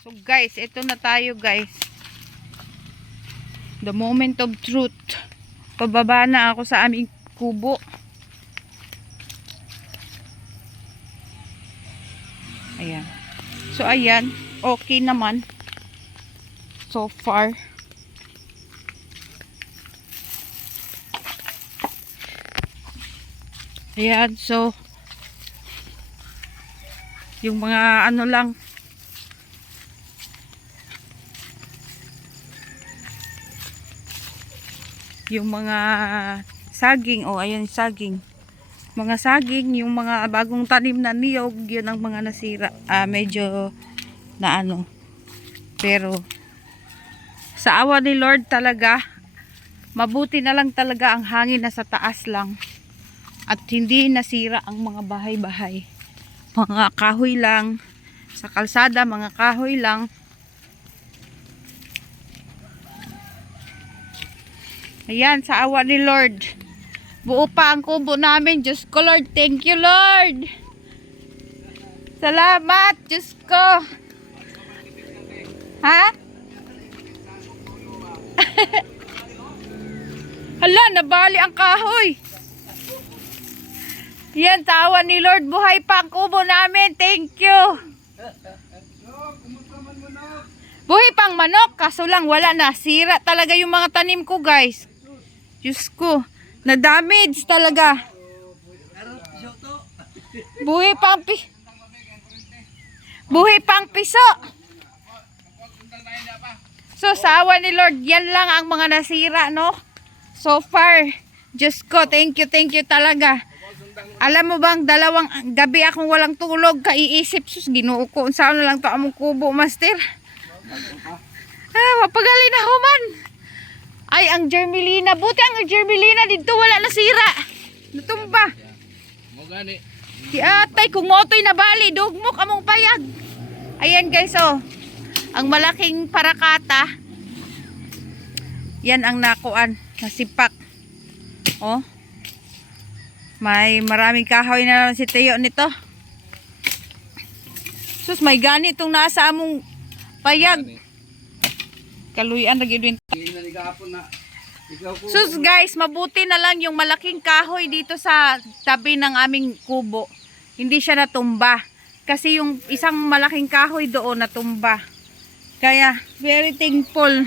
So guys, ito na tayo guys. The moment of truth. Pababa na ako sa aming kubo. Ayan. So ayan, okay naman. So far. Ayan, so yung mga ano lang yung mga saging oh ayun saging. Mga saging yung mga bagong tanim na niyog yun ang mga nasira. Ah, medyo na ano. Pero sa awa ni Lord talaga mabuti na lang talaga ang hangin na sa taas lang. At hindi nasira ang mga bahay-bahay. Mga kahoy lang. Sa kalsada mga kahoy lang ayan sa awa ni Lord buo pa ang kubo namin Diyos ko Lord thank you Lord salamat Diyos ko ha hala nabali ang kahoy yan, tawa ni Lord. Buhay pa ang kubo namin. Thank you. Buhay pang manok. Kaso lang, wala na. Sira talaga yung mga tanim ko, guys. Diyos ko. Na-damage talaga. Buhay pa ang pi... Buhay pa piso. So, sa awa ni Lord, yan lang ang mga nasira, no? So far. Diyos ko, thank you, thank you talaga. Alam mo bang dalawang gabi akong walang tulog kaiisip sus ginoo ko unsa na lang to among kubo master. Ah, mapagali na human. Ay ang germelina, buti ang germelina dito wala nasira. Natumba. Mo gani. Di atay kung motoy na bali dugmok among payag. Ayan guys oh. Ang malaking parakata. Yan ang nakuan, nasipak. Oh. May maraming kahoy na naman si Teo nito. Sus, may gani itong nasa among payag. Kaluyan. Ikaw ko. Sus guys, mabuti na lang yung malaking kahoy dito sa tabi ng aming kubo. Hindi siya natumba. Kasi yung isang malaking kahoy doon natumba. Kaya, very thankful.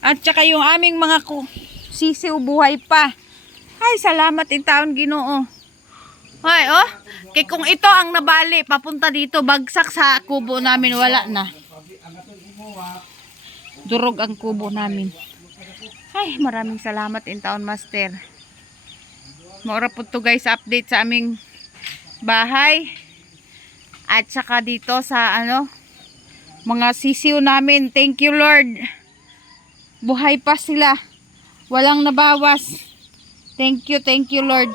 At saka yung aming mga ku sisiw buhay pa. Ay, salamat in taon ginoo. Ay, oh. Kaya kung ito ang nabali, papunta dito, bagsak sa kubo namin, wala na. Durog ang kubo namin. Ay, maraming salamat in taon, master. Maura po to guys, update sa aming bahay. At saka dito sa ano, mga sisiw namin. Thank you Lord. Buhay pa sila. Walang nabawas. Thank you, thank you Lord.